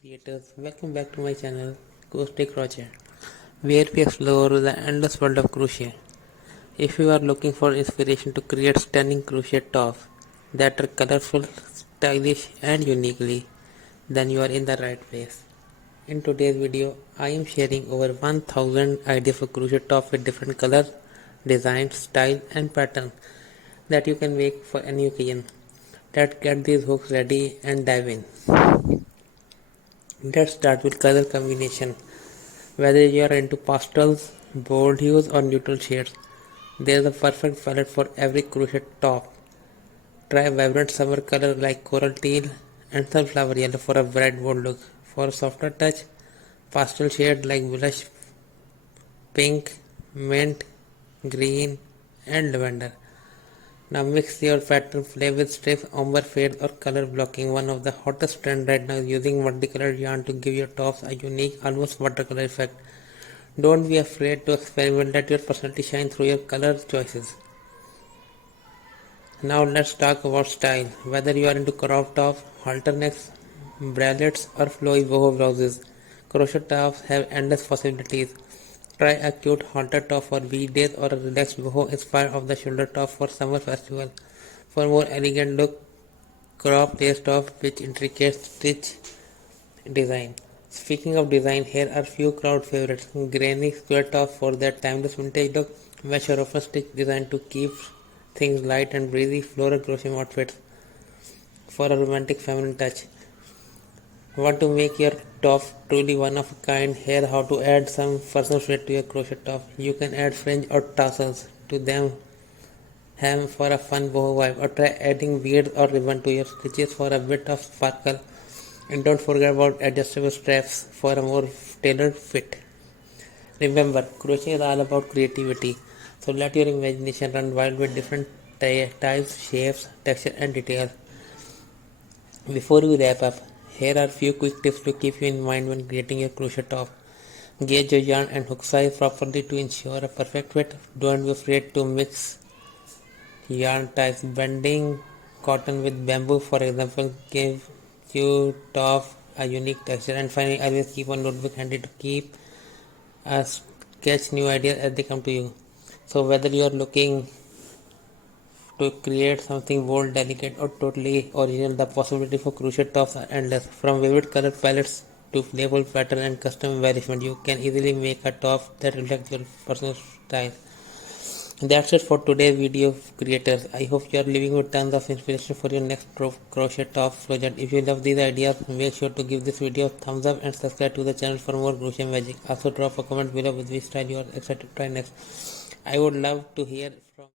creators, welcome back to my channel CROCHET, where we explore the endless world of crochet. If you are looking for inspiration to create stunning crochet tops that are colorful, stylish and uniquely, then you are in the right place. In today's video, I am sharing over 1000 ideas for crochet tops with different colors, designs, style and patterns that you can make for any occasion. Let's get these hooks ready and dive in. Let's start with color combination. Whether you are into pastels, bold hues or neutral shades, there is a perfect palette for every crochet top. Try vibrant summer color like coral teal and sunflower yellow for a bright bold look. For a softer touch, pastel shades like blush pink, mint, green and lavender. Now mix your pattern play with strips, ombre fade or color blocking. One of the hottest trend right now is using multicolored yarn to give your tops a unique, almost watercolor effect. Don't be afraid to experiment, let your personality shine through your color choices. Now let's talk about style. Whether you are into crop tops, halter necks, bralettes or flowy boho blouses, crochet tops have endless possibilities. Try a cute halter top for weekdays or a relaxed boho inspired of the shoulder top for summer festival. For more elegant look, crop lace top with intricate stitch design. Speaking of design, here are few crowd favorites. Granny square top for that timeless vintage look. Mesh or open stitch design to keep things light and breezy. Floral crochet outfits for a romantic feminine touch. Want to make your top truly one of a kind? Here how to add some personal flair to your crochet top. You can add fringe or tassels to them hem for a fun boho vibe, or try adding beads or ribbon to your stitches for a bit of sparkle. And don't forget about adjustable straps for a more tailored fit. Remember, crochet is all about creativity, so let your imagination run wild with different types, shapes, texture and details. Before we wrap up, here are few quick tips to keep you in mind when creating your crochet top. Gauge your yarn and hook size properly to ensure a perfect fit. Don't be afraid to mix yarn types. Blending cotton with bamboo, for example, gives your top a unique texture. And finally, always keep a notebook handy to keep sketch new ideas as they come to you. So whether you are looking to create something bold, delicate or totally original, the possibility for crochet tops are endless. From vivid color palettes to playful pattern and custom embellishment, you can easily make a top that reflects your personal style. That's it for today's video, creators. I hope you are living with tons of inspiration for your next crochet top project. If you love these ideas, make sure to give this video a thumbs up and subscribe to the channel for more crochet magic. Also drop a comment below with which style you are excited to try next. I would love to hear